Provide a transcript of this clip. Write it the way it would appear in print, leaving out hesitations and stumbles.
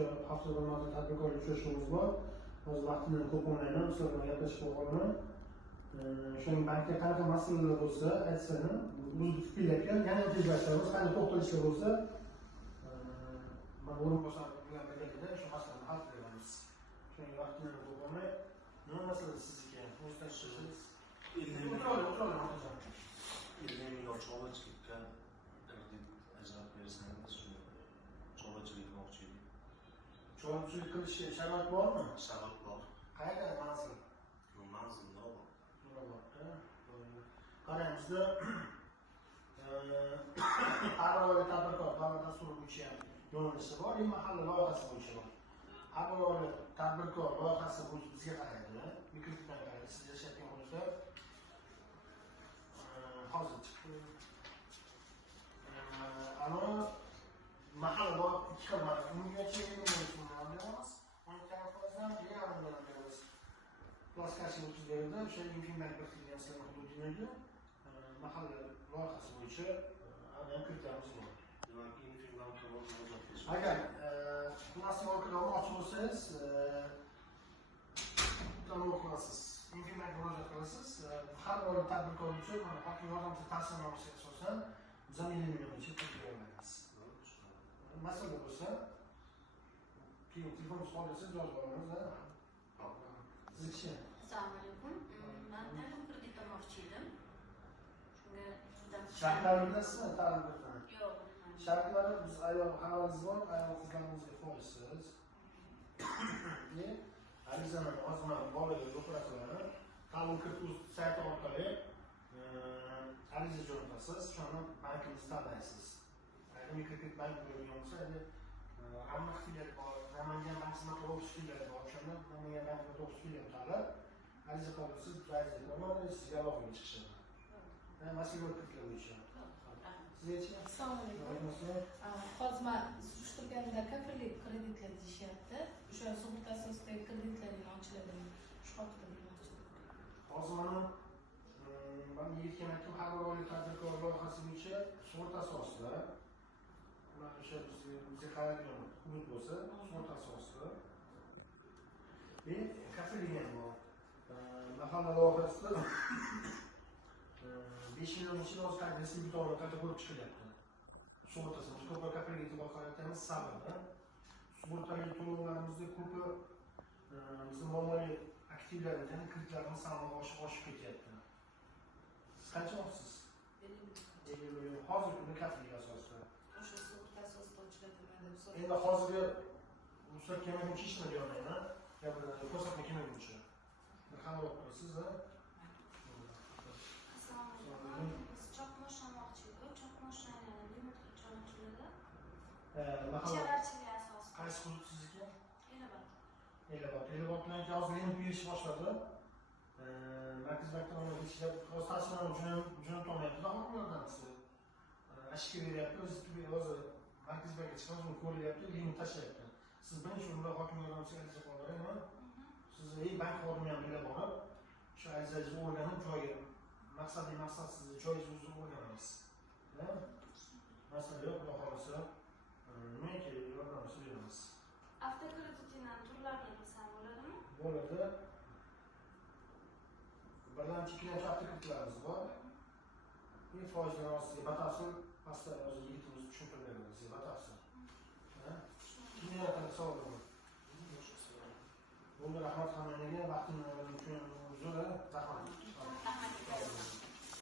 bo'yicha haftada bir marta tadbirkorlik uchrashuvimiz bor. Hozir vaqtimni ko'p olmayman, sizlar bilan gaplashib qolaman. O'shaning bankda qanaqa masalalar bo'lsa, aytsangiz, o'zbek fikirlarga yana tezlashtiramiz, qanday to'xtalishlar bo'lsa, men o'rinbosar bilan birgalikda shu masalani hal qilamiz. O'shaning vaqtini ko'p olmay, nima masala sizniki? O'zdan chiqishingiz. Chorvachilikka kredit ajrab bersangiz, shu chorvachilik qilmoqchi edik. Chorvachilik qilishga sharoit bormi? Sharoit bor. Qayerda manzil? Manzil Nurobod. Nurobodda. Qaraymiz-da, har bir tadbirkor davlat dasturi bo'yicha yo'nalishi bor, mahalla loyihasi bo'yicha bor. Har bir tadbirkor loyihasi bo'yicha bizga qaraydi, mikrofon qaraydi. Siz yashayotgan hududda hozir chiqdi. Ana mahalla ikki xil mana ungacha emas. 12%dan real bilan beramiz. Plastikasi 30 berdi. O'sha Infinbank biriktirgan hududidagi mahalla loyihasi bo'yicha amalga kiritamiz bor. Demak, Infinbankga murojaat qilish. Agar plastik orqali ochib olsangiz, tanlov qilasiz. Infinbankga murojaat qilasiz. Har bir tadbirkor uchun mana hokim yordamchi ta'sirnomasiga asosan 150 milliongacha pul beramiz. Masala bo'lsa, keyin telefon qoldirsangiz yozib olamiz. Sizchi? Assalomu alaykum. Men ta'lim kredit olmoqchi edim. Shunga Shartlarni bilasizmi? Ta'lim kreditini? Yo'q. Shartlari biz ayol havolingiz bor, ayol qizlarimizga foizsiz. Arizani ozma bolaga operatsiyalarni ta'lim kredit sayti orqali ariza jo'natasiz, shuni bankimizga tanlaysiz. Agar mikrokredit bank bo'lgan bo'lsa, hamma filiali bor, Namangan bank xizmati ofis filiali bor, o'shanda Namangan bank xizmati ofis filiali tanlab, ariza qo'yasiz, ariza qo'yadi, sizga aloqaga chiqishadi. Mas'ul kreditlar bo'yicha. Sizga-chi? Assalomu alaykum. Hozir men surishtirganda kafillik kreditlar deyishyapti. O'sha sug'urta asosidagi kreditlarning ochiladimi? Shu haqida bilmoqchi edim. Hozir men yigitga aytdim, har bir oila tadbirkor loyihasi bo'yicha sug'urta asosida ular o'sha bizga qaralgan hudud bo'lsa, sug'urta asosida kafillik ham bor. Mahalla loyihasida 5 million ichida hozir distributorlar qancha bo'lib chiqilyapti. Sug'urtasi biz ko'proq kafillikka e'tibor qaratamiz, sababi sug'urtaga to'lovlarimizda ko'pi bizni moliyaviy aktivlarimiz, ya'ni kreditlarimiz soni oshib ketyapti. Siz qancha olasiz? 50 million. Hozirgi kunda kafillik asosida. O'sha sug'urta asosida ochiladimi deb so'radim. Endi hozirgi ruxsat kelmaguncha hech nima deyolmayman. Ko'rsatma kelmaguncha. Qanday olib qo'yasiz? Assalomu alaykum. Biz chopmosh olmoqchi edik. Chopmoshni limit qancha ochiladi? Ijarachiligi asosida. Qaysi hudud sizniki? Elabod. Elabod bilan hozir limit berish boshladi. Markaz bankdan ishlab, ta'sirnoma jo'natolmayapti, hokim yordamchisi. Ashka beryapti, o'zi hozir markaz bankga chiqamiz, uni ko'ryapti, limit tashlayapti. Siz birinchi o'rinda hokim yordamchisiga ariza qoldiring. Siz bank xodimi ham bilib borib, shu arizangizni o'rganib joyiga maqsadsiz joyingizni o'rganamiz. Masala yo'q, xudo xohlasa nimaki yordamchi beramiz. Avtokreditning turlarini bilsam bo'ladimi? Bo'ladi. Birdan tiklanuvchi avtokreditlarimiz bor. Foizlar ostiga batafsil pastda o'zi yigitimiz tushuntirib beradi sizga batafsil. Kimga qanaqa savol bor? Bunga rahmat hammangizga, vaqtingiz uchun uzr.